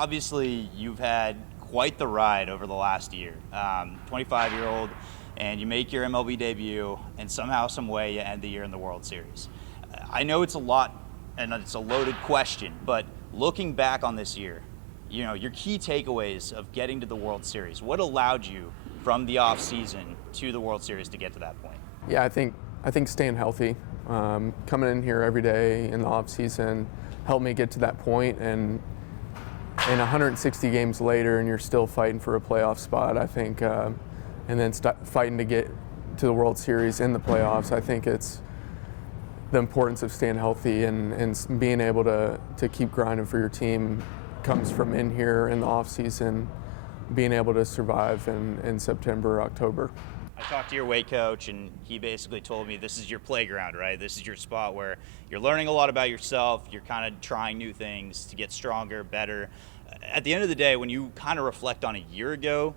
obviously you've had quite the ride over the last year. 25-year-old, and you make your MLB debut, and somehow, some way, you end the year in the World Series. I know it's a lot, and it's a loaded question, but looking back on this year, you know, your key takeaways of getting to the World Series, what allowed you from the off season to the World Series to get to that point? Yeah, I think staying healthy, coming in here every day in the off season helped me get to that point, and 160 games later, and you're still fighting for a playoff spot, I think, and then fighting to get to the World Series in the playoffs. I think it's the importance of staying healthy and being able to keep grinding for your team comes from in here in the off season, being able to survive in September, October. I talked to your weight coach, and he basically told me this is your playground, right? This is your spot where you're learning a lot about yourself. You're kind of trying new things to get stronger, better. At the end of the day, when you kind of reflect on a year ago,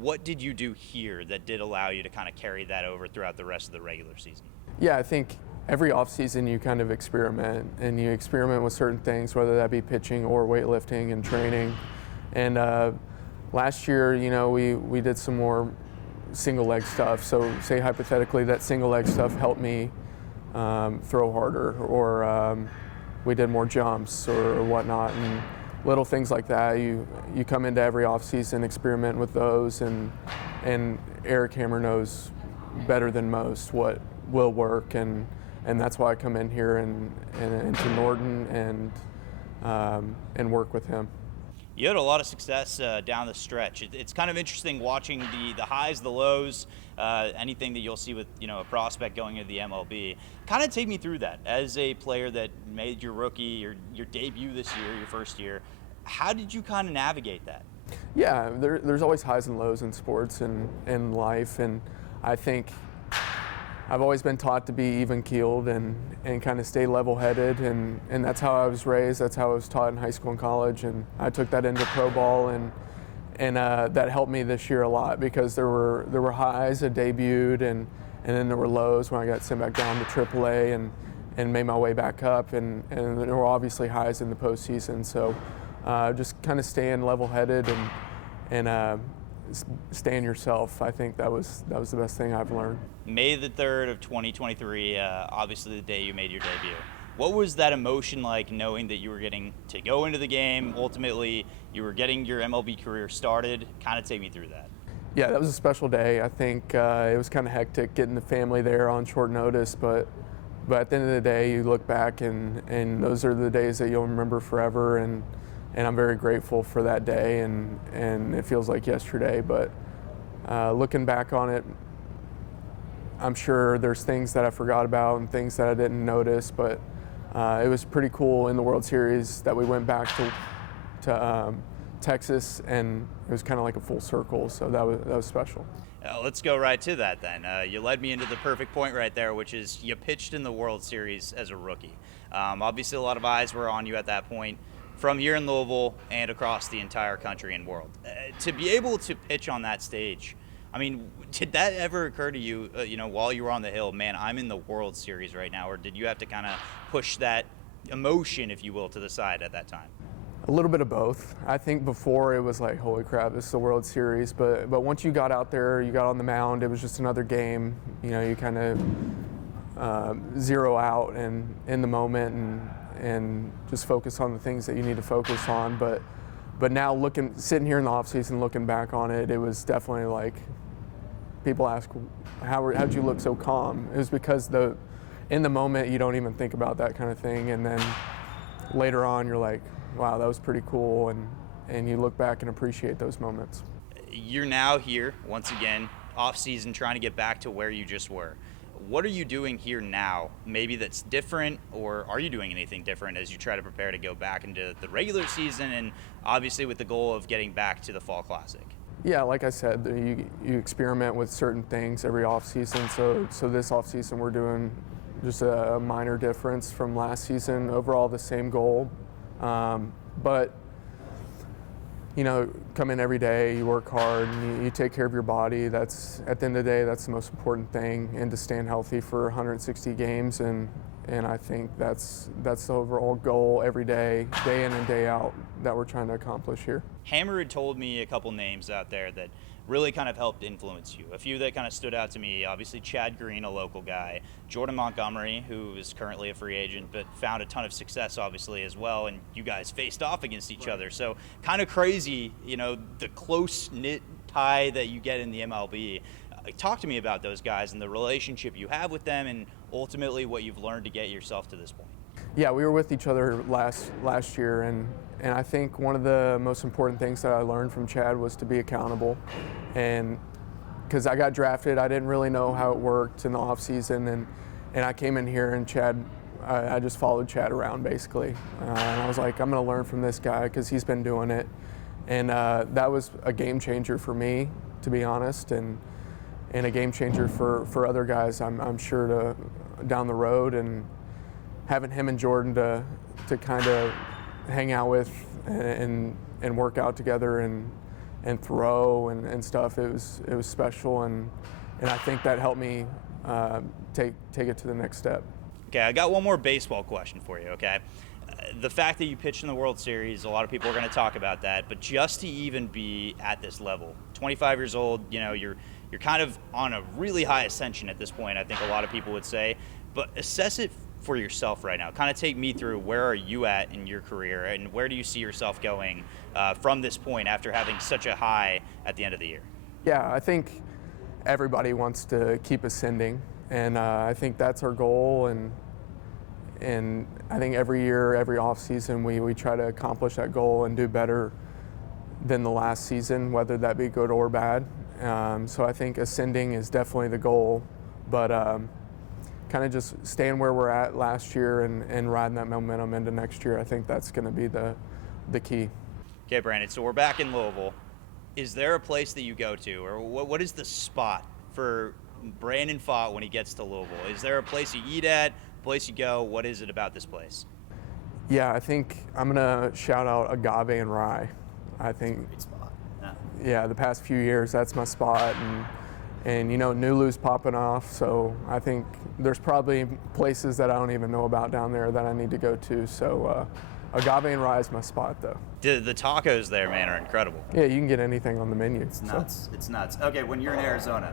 what did you do here that did allow you to kind of carry that over throughout the rest of the regular season? Yeah, I think every offseason you kind of experiment, and you experiment with certain things, whether that be pitching or weightlifting and training. And last year, you know, we did some more single leg stuff. So say hypothetically that single leg stuff helped me throw harder, or we did more jumps or whatnot, and little things like that. You come into every off season, experiment with those, and Eric Hammer knows better than most what will work, and that's why I come in here and to Norton and work with him. You had a lot of success down the stretch. It's kind of interesting watching the highs, the lows, anything that you'll see with, you know, a prospect going into the MLB. Kind of take me through that as a player that made your rookie or your debut this year, your first year. How did you kind of navigate that? Yeah, there's always highs and lows in sports and in life, and I think I've always been taught to be even-keeled and kind of stay level-headed, and that's how I was raised. That's how I was taught in high school and college, and I took that into pro ball, and that helped me this year a lot, because there were highs. I debuted, and then there were lows when I got sent back down to AAA and made my way back up, and there were obviously highs in the postseason. So just kind of staying level-headed and staying yourself. I think that was the best thing I've learned. May the 3rd of 2023, obviously the day you made your debut. What was that emotion like, knowing that you were getting to go into the game? Ultimately, you were getting your MLB career started. Kind of take me through that. Yeah, that was a special day. I think it was kind of hectic getting the family there on short notice, but at the end of the day, you look back and those are the days that you'll remember forever, and I'm very grateful for that day, and it feels like yesterday, but looking back on it, I'm sure there's things that I forgot about and things that I didn't notice, but it was pretty cool in the World Series that we went back to Texas, and it was kind of like a full circle, so that was special. Let's go right to that then. You led me into the perfect point right there, which is you pitched in the World Series as a rookie. Obviously, a lot of eyes were on you at that point, from here in Louisville and across the entire country and world. To be able to pitch on that stage, I mean, did that ever occur to you, you know, while you were on the hill, man, I'm in the World Series right now, or did you have to kind of push that emotion, if you will, to the side at that time? A little bit of both. I think before it was like, holy crap, this is the World Series, but once you got out there, you got on the mound, it was just another game. You know, you kind of zero out and in the moment and just focus on the things that you need to focus on. But now sitting here in the off season, looking back on it, it was definitely like, people ask, how'd you look so calm? It was because in the moment you don't even think about that kind of thing, and then later on you're like, wow, that was pretty cool, and you look back and appreciate those moments. You're now here once again, off season, trying to get back to where you just were. What are you doing here now, maybe that's different, or are you doing anything different as you try to prepare to go back into the regular season, and obviously with the goal of getting back to the Fall Classic? Yeah, like I said, you experiment with certain things every off season. So this off season we're doing just a minor difference from last season. Overall, the same goal, but you know, come in every day, you work hard, and you take care of your body. That's, at the end of the day, that's the most important thing, and to stand healthy for 160 games, and and I think that's the overall goal every day, day in and day out, that we're trying to accomplish here. Hammer had told me a couple names out there that really kind of helped influence you. A few that kind of stood out to me, obviously Chad Green, a local guy, Jordan Montgomery, who is currently a free agent, but found a ton of success obviously as well, and you guys faced off against each other. So kind of crazy, the close-knit tie that you get in the MLB. Talk to me about those guys and the relationship you have with them, and ultimately what you've learned to get yourself to this point. Yeah, we were with each other last year, and I think one of the most important things that I learned from Chad was to be accountable. And because I got drafted, I didn't really know how it worked in the off season, and I came in here and I just followed Chad around basically, and I was like, I'm going to learn from this guy because he's been doing it, and that was a game changer for me, to be honest, and a game changer for other guys, I'm sure, to down the road, and having him and Jordan to kind of hang out with and work out together and throw and stuff, it was special, and I think that helped me take it to the next step. Okay, I got one more baseball question for you, okay? The fact that you pitched in the World Series, a lot of people are going to talk about that, but just to even be at this level, 25 years old, you're kind of on a really high ascension at this point, I think a lot of people would say, but assess it for yourself right now. Kind of take me through, where are you at in your career, and where do you see yourself going from this point after having such a high at the end of the year? Yeah, I think everybody wants to keep ascending, and I think that's our goal, and I think every year, every off season, we try to accomplish that goal and do better than the last season, whether that be good or bad. So I think ascending is definitely the goal, but kind of just staying where we're at last year and riding that momentum into next year, I think that's going to be the key. Okay, Brandon, so we're back in Louisville. Is there a place that you go to, or what is the spot for Brandon Pfaadt when he gets to Louisville? Is there a place you eat at, a place you go? What is it about this place? Yeah, I think I'm going to shout out Agave and Rye. I think, great spot. Yeah, the past few years, that's my spot, and Nulu's popping off, so I think there's probably places that I don't even know about down there that I need to go to, so Agave and Rye is my spot, though. The tacos there, man, are incredible. Yeah, you can get anything on the menu. It's nuts. It's nuts. Okay, when you're in Arizona,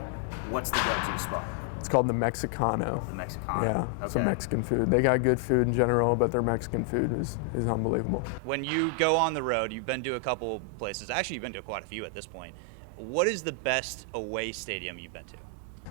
what's the go-to spot? It's called the Mexicano. The Mexicano. Yeah, okay. Some Mexican food. They got good food in general, but their Mexican food is unbelievable. When you go on the road, you've been to a couple places. Actually, you've been to quite a few at this point. What is the best away stadium you've been to?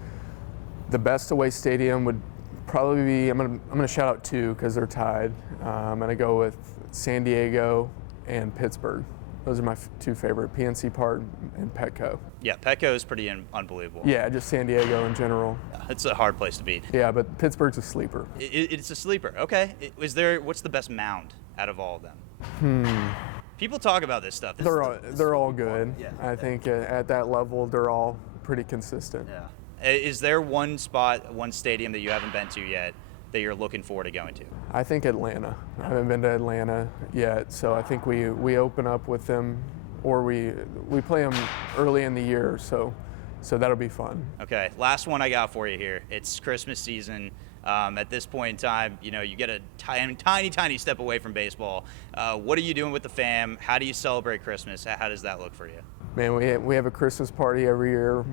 The best away stadium would probably be, I'm gonna shout out two because they're tied. I'm gonna go with San Diego and Pittsburgh. Those are my two favorite, PNC Park and Petco. Yeah, Petco is pretty unbelievable. Yeah, just San Diego in general. It's a hard place to beat. Yeah, but Pittsburgh's a sleeper. It's a sleeper. Okay. What's the best mound out of all of them? People talk about this stuff. They're all good. Yeah. I think at that level, they're all pretty consistent. Yeah. Is there one spot, one stadium that you haven't been to yet that you're looking forward to going to? I think Atlanta. I haven't been to Atlanta yet, so I think we open up with them, or we play them early in the year, so that'll be fun. Okay, last one I got for you here. It's Christmas season. At this point in time, you get a tiny step away from baseball. What are you doing with the fam? How do you celebrate Christmas? How does that look for you? Man, we have a Christmas party every year.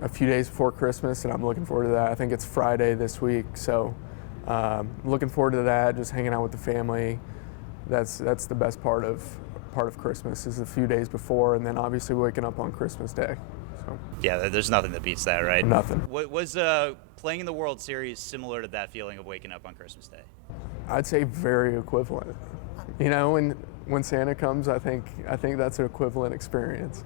A few days before Christmas, and I'm looking forward to that. I think it's Friday this week, so looking forward to that. Just hanging out with the family. That's the best part of Christmas, is a few days before, and then obviously waking up on Christmas Day. So yeah, there's nothing that beats that, right? Nothing. What was playing in the World Series similar to that feeling of waking up on Christmas Day? I'd say very equivalent. When Santa comes, I think that's an equivalent experience.